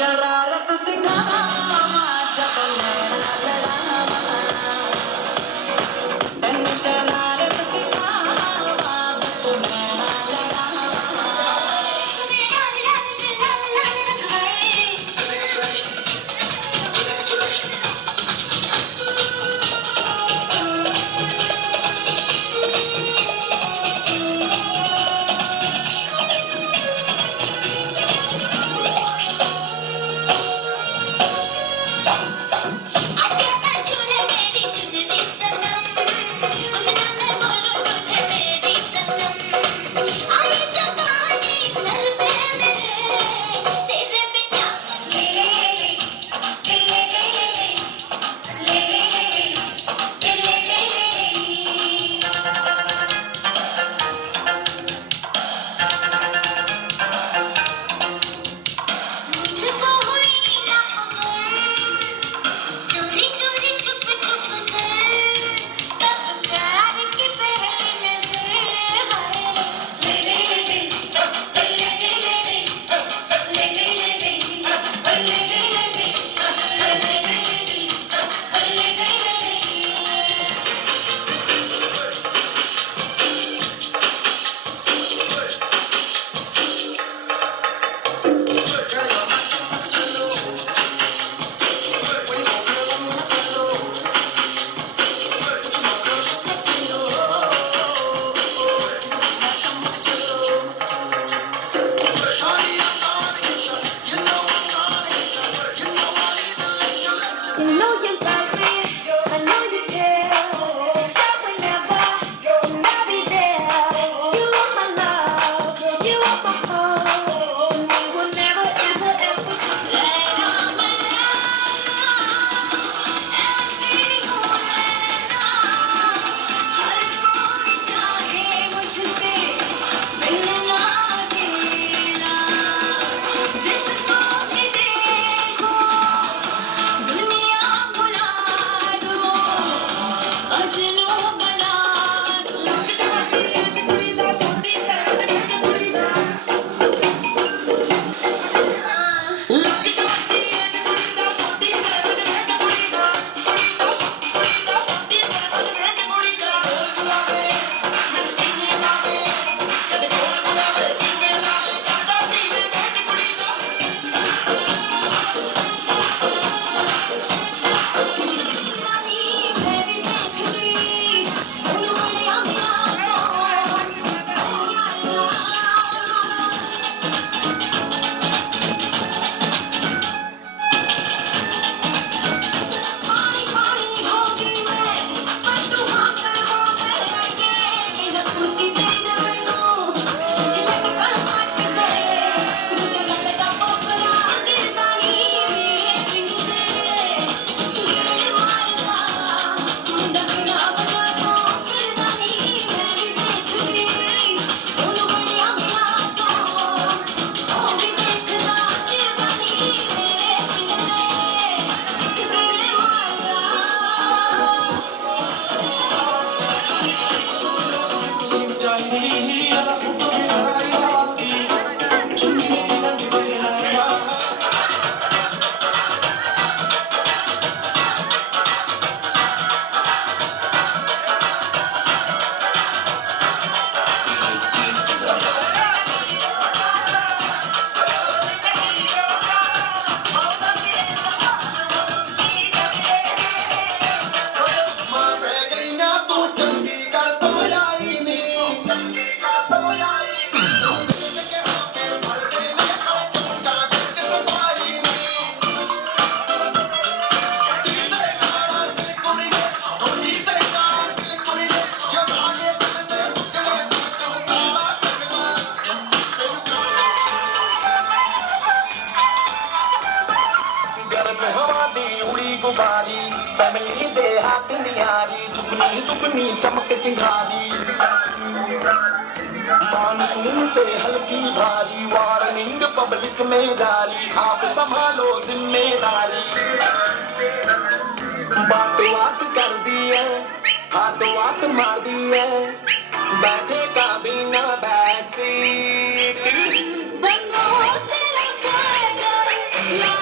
शरारत सिखाना जब नैना लड़ाना तेनू शरारत सिखावा जब नैना लड़ाना You know you love me, I know you care. Show whenever, and I'll be there. You are my love, you are my home, and we will never, ever, ever let on my love. ऐसी हो लेना, हर कोई चाहे मुझसे मिलना अकेला. जिसको भी देखो दुनिया भुला दो अजनू बना दो मेरी देखी उन बड़िया पानी पानी होगी मैं पर तू हाँ कर हो गए इधर कुर्ती तेरे मैनू इधर कर मार दे मुझे लगता पोपरा गिरदानी मेरे पिंड दे गेड़ मारदा मुंडा बिना बजा तो फिरदानी मेरी देखी उन बड़िया तो ओ भी देखदा चिरदानी मेरे पिंड दे गेड़ मारदा सीम चाहिदी यारा फोटो भी हरारी हालती चुन्नी मेरी रंग तेरे लाया मां बह गई ना तू चंडीगढ़ तो आई नी चंडीगढ़ तो आई देख के होके भर दे ने चुंडा बिच मारी नी सटी ते गाड़ा की कुड़िए धोनी ते गाड़ा की कुड़िए यो गाने दिल ते हुक्मे तू ताला तकवा गर्म हवा दी उड़ी गुबारी फैमिली दे हाथ नियारी जुगनी दुगनी चमक चिंगारी मानसून से हल्की भारी वार्निंग पब्लिक में जारी आप संभालो जिम्मेदारी बात बात कर दी है हाथ वात मार दी है बैठे का बिना बैक सीट बनो तेरा swagger,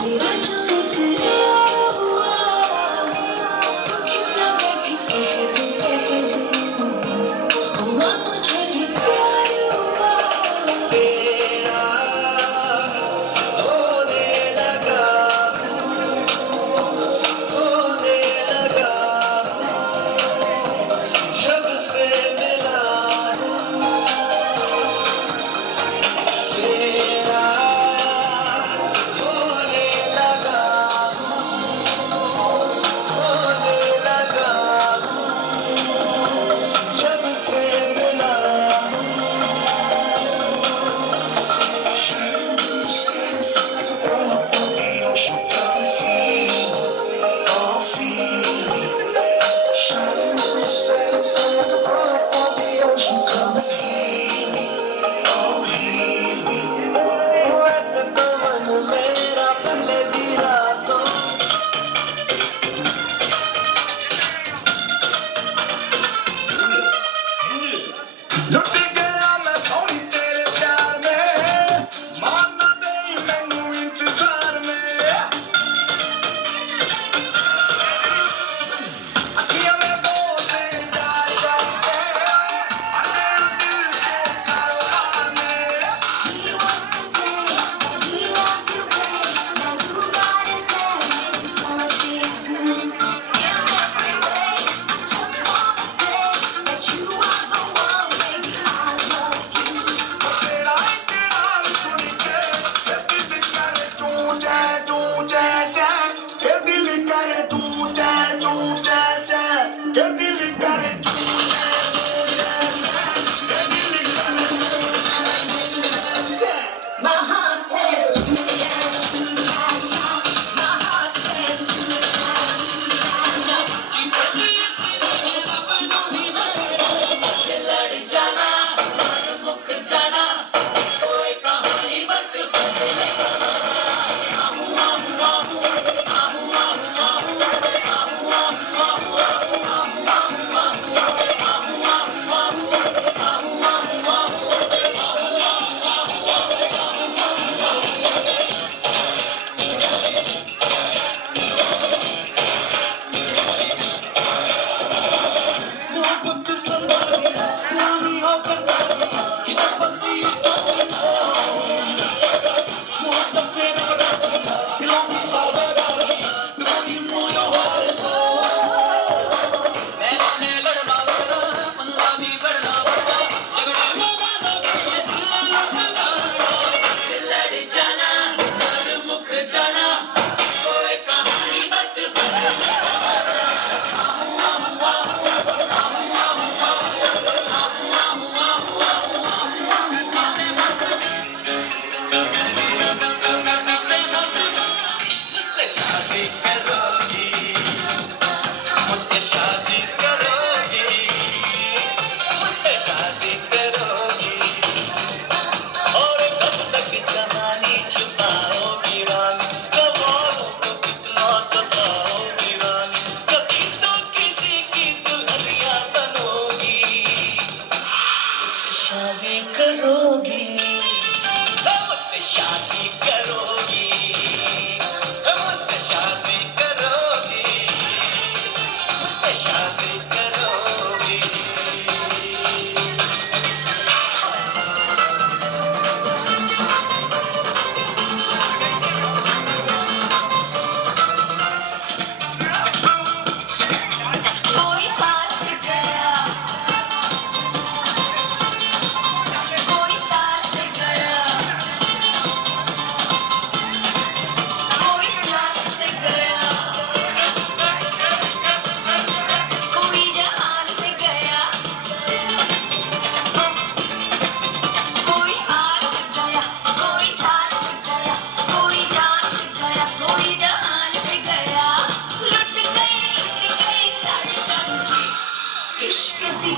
तेरा जो इकरार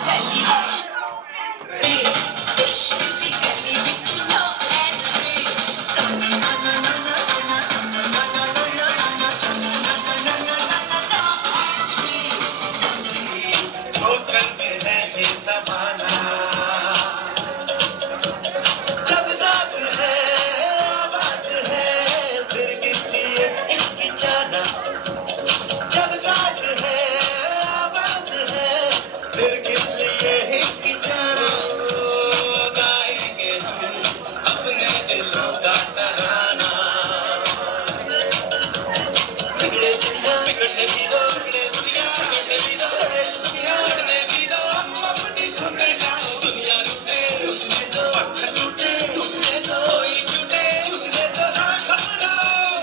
गली इश्क दी गली विच नो एंट्री ठोकर में है ये जमाना जब सांस है आवाज है फिर किस लिए हिचकिचाना जब सांस है आवाज है फिर किस लिए हिचकिचाना गाएंगे हम अपने दिलों का तराना बिगड़े दुनिया बिगड़ने भी दो बिगड़े दुनिया बिगड़ने भी दो लड़ने भी दो हम अपनी धुन में गाओ दुनिया लूटे लूटने दो पंख टूटे टूटने दो कोई छूटे छूटने दो ना घबराओ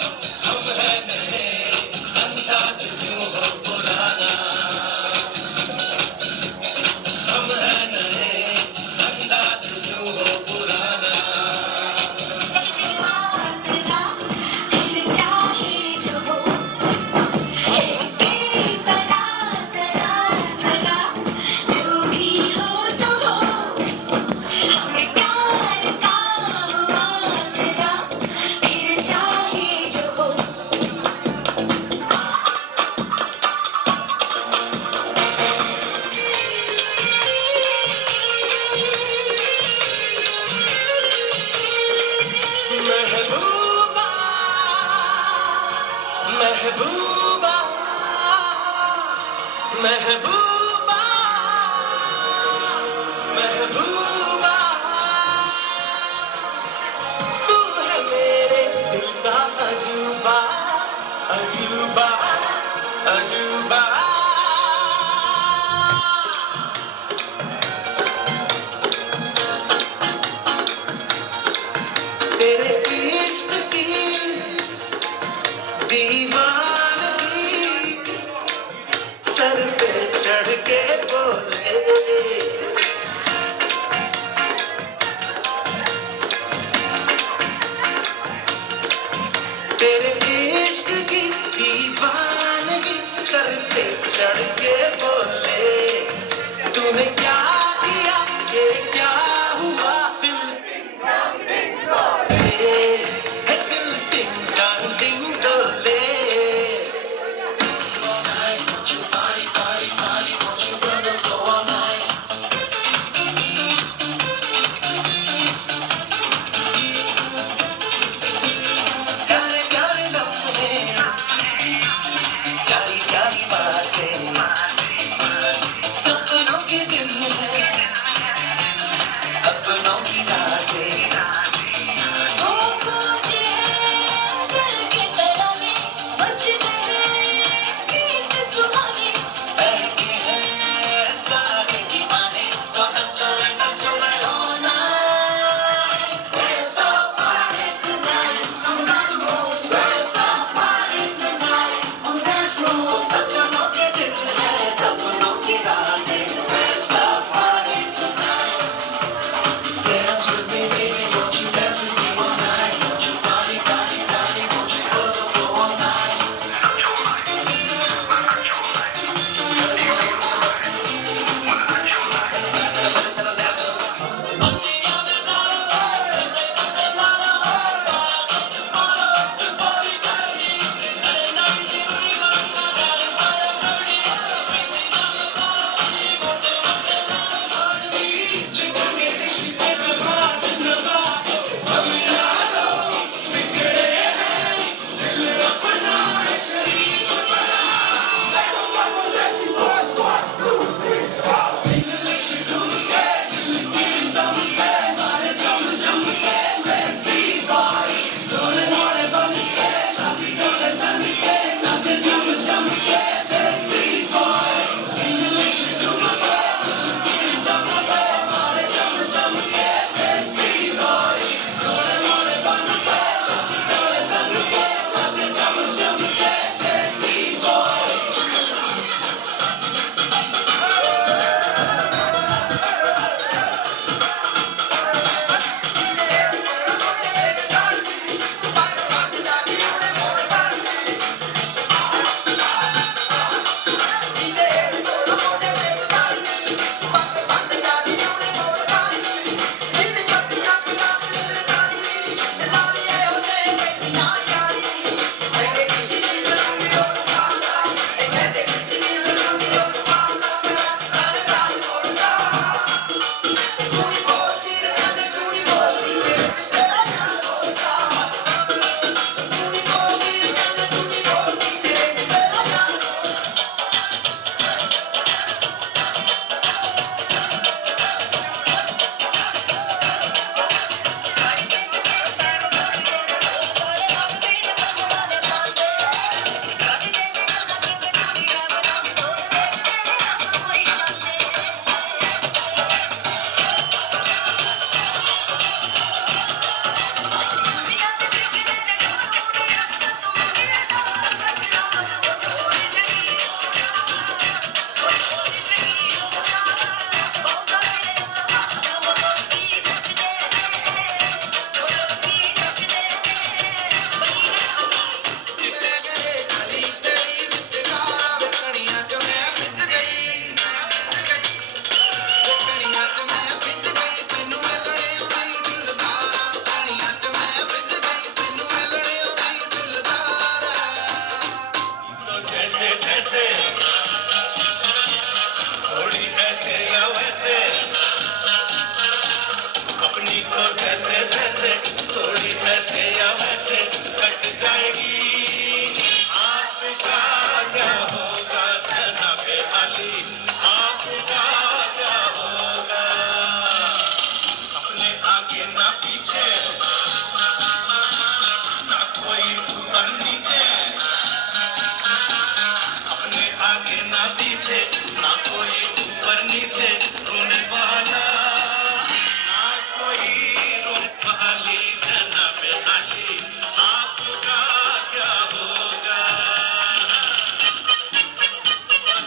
हम है नए अंदाज क्यों हो पुराना हम है नए अंदाज क्यों हो पुराना आसरा फिर चाहे जो हो सदा सदा सदा जो भी हो सो हो हमें प्यार का हुआ सदा फिर चाहे जो हो महबूबा महबूबा महबूबा महबूबा तू है मेरे दिल का अजूबा अजूबा अजूबा तेरे इश्क की दीवानगी सर पे चढ़ के बोले तेरे इश्क की दीवानगी सर पे चढ़ के बोले तूने क्या किया ये क्या हुआ दिल दिल टिंग टांग टिंग डोले प्यारे प्यारे लम्हे प्यारी प्यारी बातें सपनों के दिन पीछे ना कोई ऊपर नीचे रोने वाला ना कोई रूपाली जनाब अली आपका क्या होगा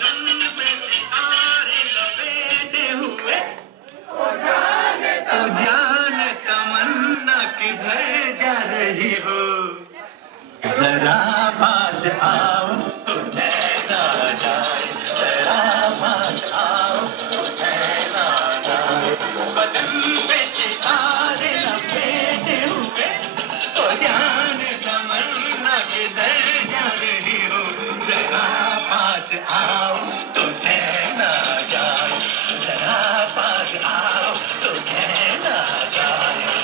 रंग पे सितारे लपेटे हुए तो जान तमन्ना किधर जा रही हो जरा पास आओ तो ठहरा जाए जरा पास आओ तो ठहरा जाए बदन पे सितारे लपेटे हुए तो जान तमन्ना किधर जा रही हो जरा पास आओ तो ठहरा जाए जरा पास आओ तो ठहरा जाए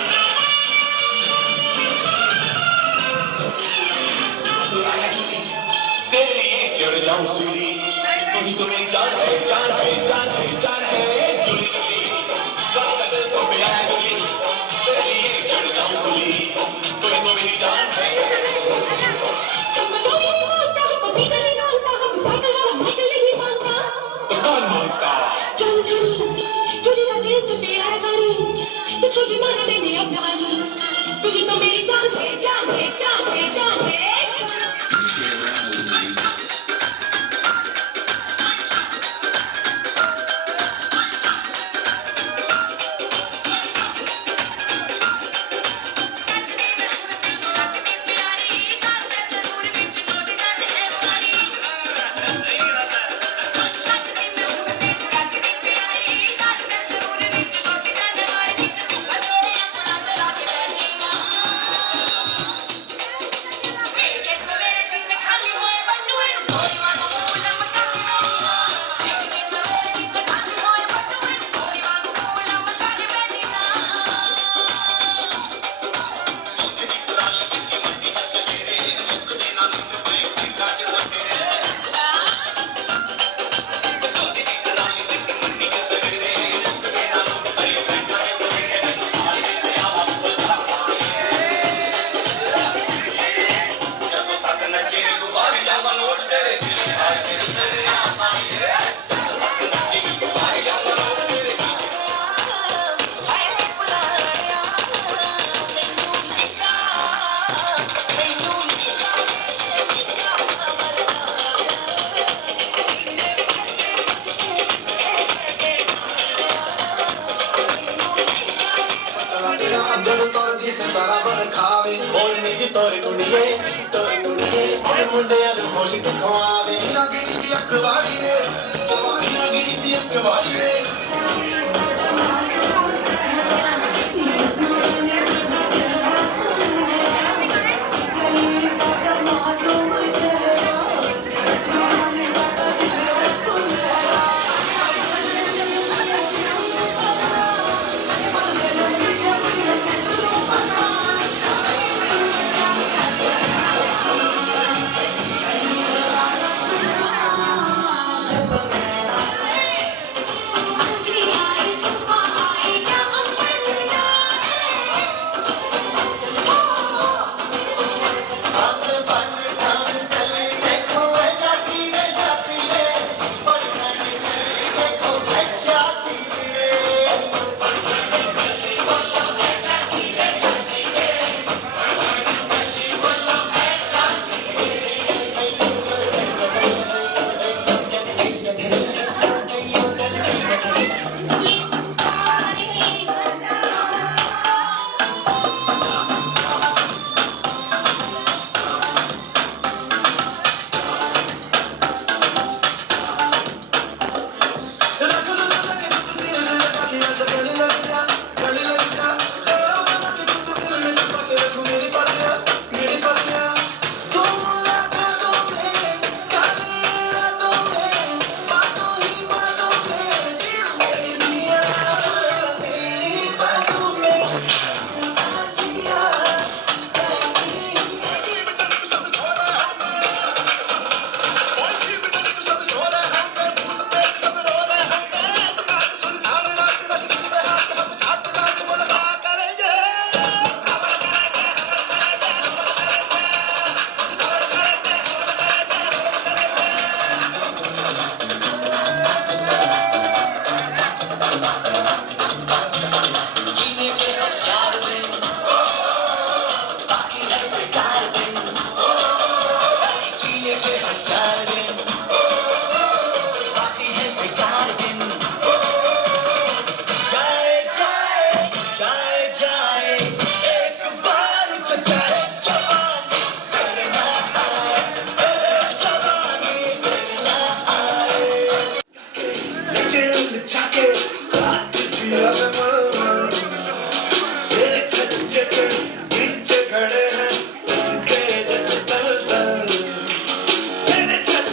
तेरे लिए चढ़ जाऊं सूली तू ही तो मेरी जान है जान है जान है जान है जूली जूली जरा कदर तो पे आए जूली तेरे लिए चढ़ जाऊं सूली तू ही तो मेरी जान है तो कौन मांगता तुझी तो मेरी जान है जान है जान है जान है ਜਦੋਂ ਤੁਰਦੀ ਸਿਤਾਰਾ ਬਣ ਖਾਵੇ ਬੋਲਣੀ ਜੀ ਤੋਰ ਕੁੜੀਏ ਓਏ ਮੁੰਡਿਆਂ ਨੂੰ ਹੋਸ਼ ਕਿੱਥੋਂ ਆਵੇ ਨਾ ਗਿਣੀ ਦੀ ਅੱਖ ਵਾਲੀ ਵੇ ਨਾ ਗਿਣੀ ਦੀ ਅੱਖ ਵਾਲੀ ਵੇ चार दिन बाकी है बेकार दिन जाए जाए जाए जाए एक बार जो जाए जवानी फिर ना आए जवानी फिर ना आए दिल चाके हाथ जिया में मर तेरे छज्जे पे पीछे खड़े हैं इसके जैसे तल तल तेरे छज्जे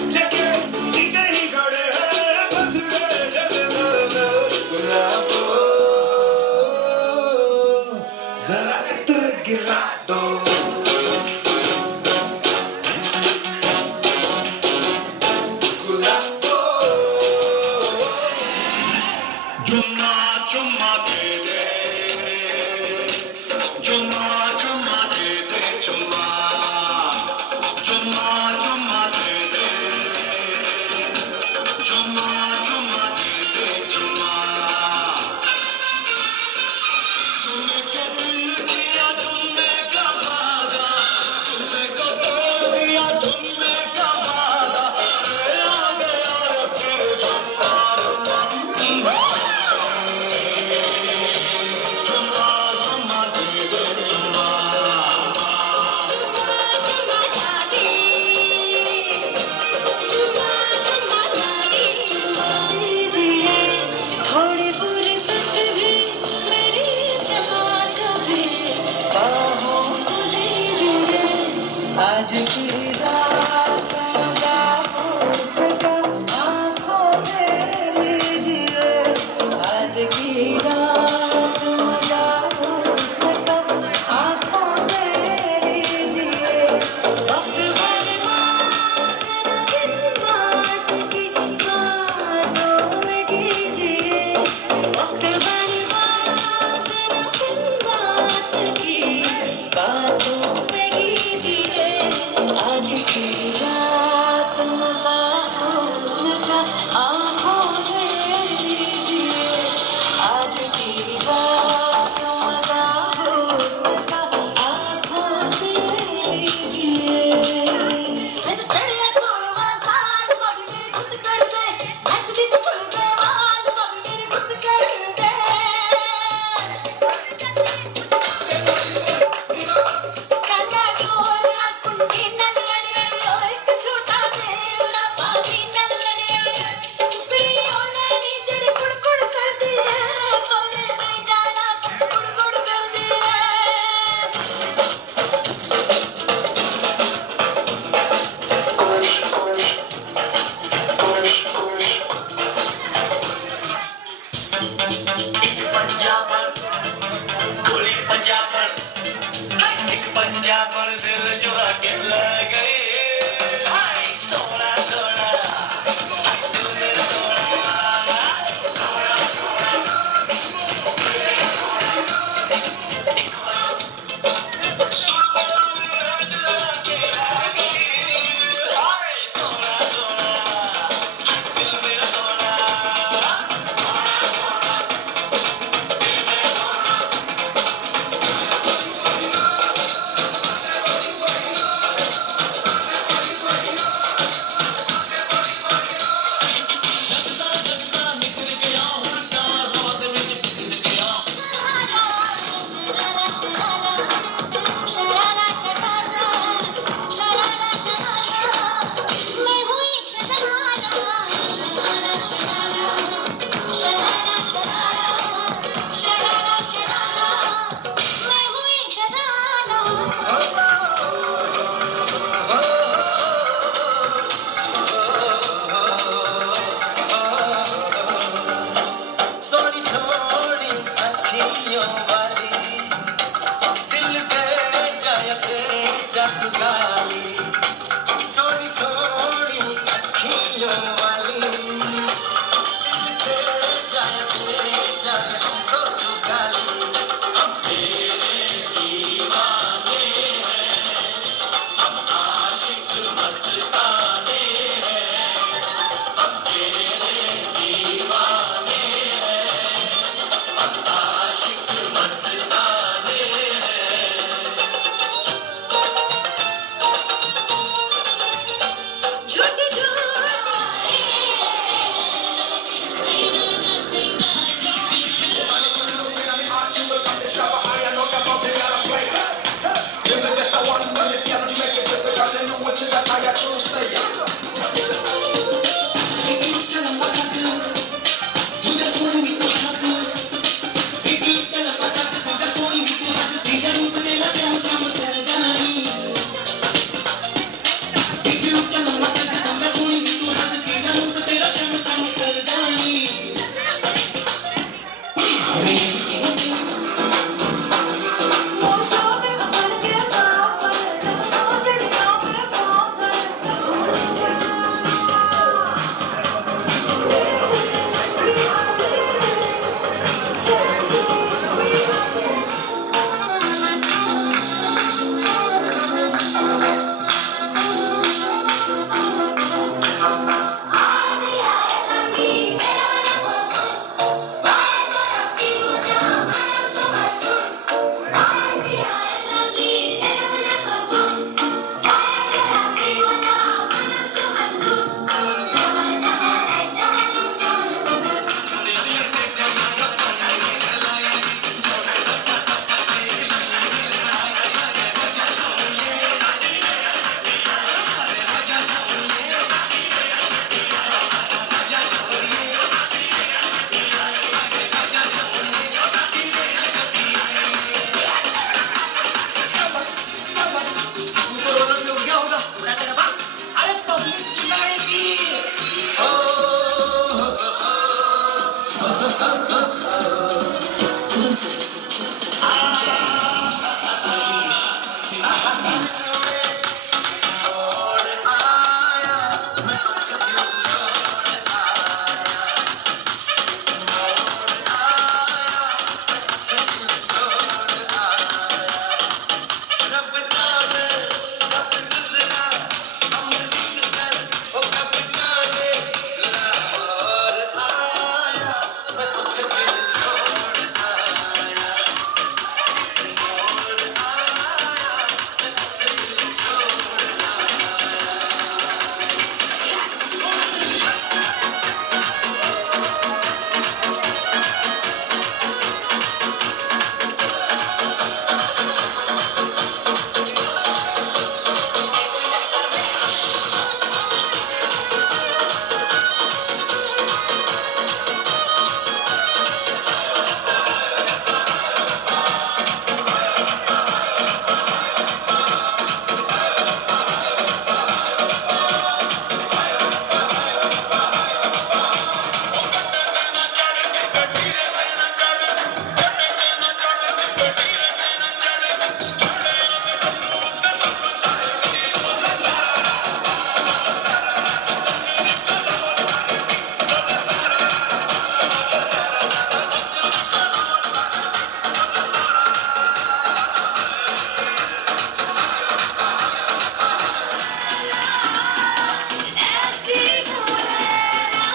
ऐसी बोलेना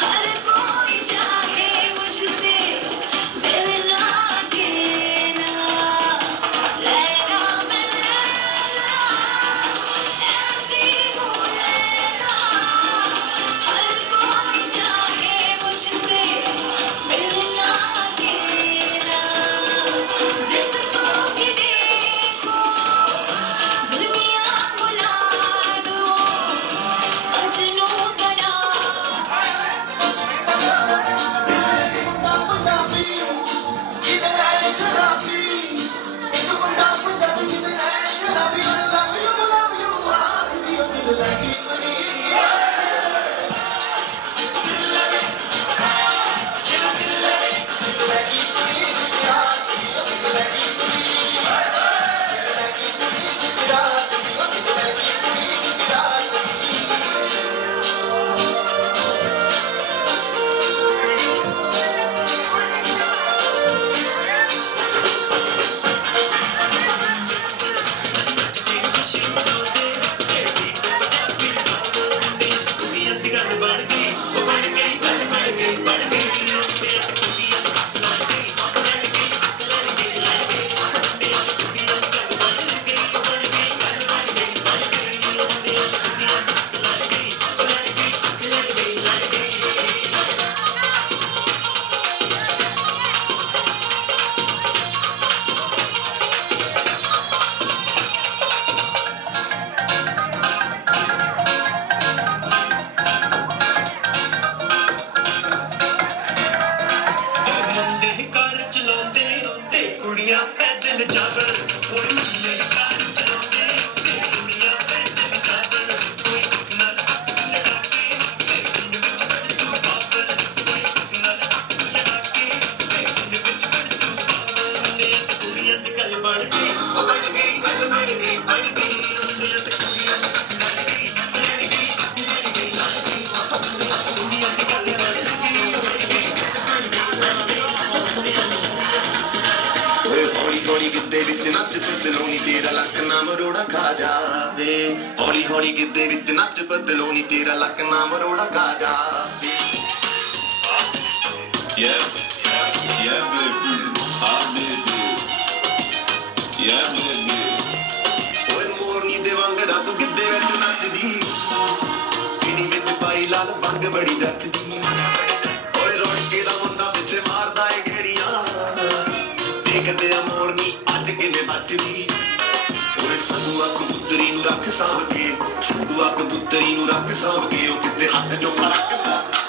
हर कोई चाहे मुझसे मिलना देना लैला मैं लैला ऐसी बोलेना हर कोई चाहे मुझसे मिलना देना जिसको भी देखो दुनिया बुला दो मजनू बना ਮੁੰਡੇ ਕਾਰ ਚਲਾਉਂਦੇ ਤੇ ਕੁੜੀਆਂ ਪੈਦਲ ਜਾਵਣ ਓਏ ਮੁੰਡੇ ਕਾਰ ਚਲਾਉਂਦੇ ਤੇ ਕੁੜੀਆਂ ਪੈਦਲ ਜਾਵਣ ਓਏ ਇੱਕ ਨਾਲ ਅੱਖ ਲੜਾ ਕੇ ਤੇ ਪਿੰਡ ਵਿੱਚ ਵੜ ਤੂੰ ਪਾਵਣ ਓਏ ਇੱਕ ਨਾਲ ਅੱਖ ਲੜਾ ਕੇ ਤੇ ਪਿੰਡ ਵਿੱਚ ਵੜ ਤੂੰ ਪਾਵਣ ਮੁੰਡਿਆਂ ਤੇ ਕੁੜੀਆਂ ਦੀ ਗੱਲ ਬਣ ਗਈ ਉਹ ਬਣ ਗਈ ਗੱਲ ਬਣ ਗਈ ਮੁੰਡਿਆਂ ਤੇ ਕੁੜੀਆਂ ਦੀ ਗੱਲ ਬਣ ਗਈ ਲੜ ਗਈ ਲੜ ਗਈ ਲੜ ਗਈ ਕੁੜੀਆਂ ਦੀ ਗੱਲ ਬਣ ਗਈ ਓਏ ਹੌਲੀ ਹੌਲੀ ਗਿੱਧੇ ਵਿੱਚ ਨੱਚ ਪਤਲੋਨੀ ਤੇਰਾ ਲੱਕ ਨਾ ਮਰੋੜਾ ਖਾ ਜਾਵੇ ਹੌਲੀ ਹੌਲੀ ਗਿੱਧੇ ਵਿੱਚ ਨੱਚ ਪਤਲੋਨੀ ਤੇਰਾ ਲੱਕ ਨਾ ਮਰੋੜਾ ਖਾ ਜਾਵੇ Yeah, yeah, baby, I need you. Yeah, baby. ਓਏ ਮੋਰਨੀ ਦੇ ਵਾਂਗਰਾ ਤੂੰ ਗਿੱਧੇ ਵਿੱਚ ਨੱਚਦੀ ਪੀਣੀ ਵਿੱਚ ਪਾਈ ਲਾਲ ਬੰਗ ਬੜੀ ਜੱਚਦੀ ਓਏ ਰੋੜਕੇ ਦਾ ਮੁੰਡਾ ਪਿੱਛੇ ਮਾਰਦਾ ਏ ਗੇੜੀਆਂ ਦੇਖਦੇ ਆ ਮੋਰਨੀ ਅੱਜ ਕਿਵੇਂ ਬਚਦੀ ਓਏ ਸੰਦੂਆ ਕਬੂਤਰੀ ਨੂੰ ਰੱਖ ਸਾਂਭ ਕੇ ਸੰਦੂਆ ਕਬੂਤਰੀ ਨੂੰ ਰੱਖ ਸਾਂਭ ਕੇ ਉਹ ਕਿਤੇ ਹੱਥ ਚੋਂ ਰੱਖ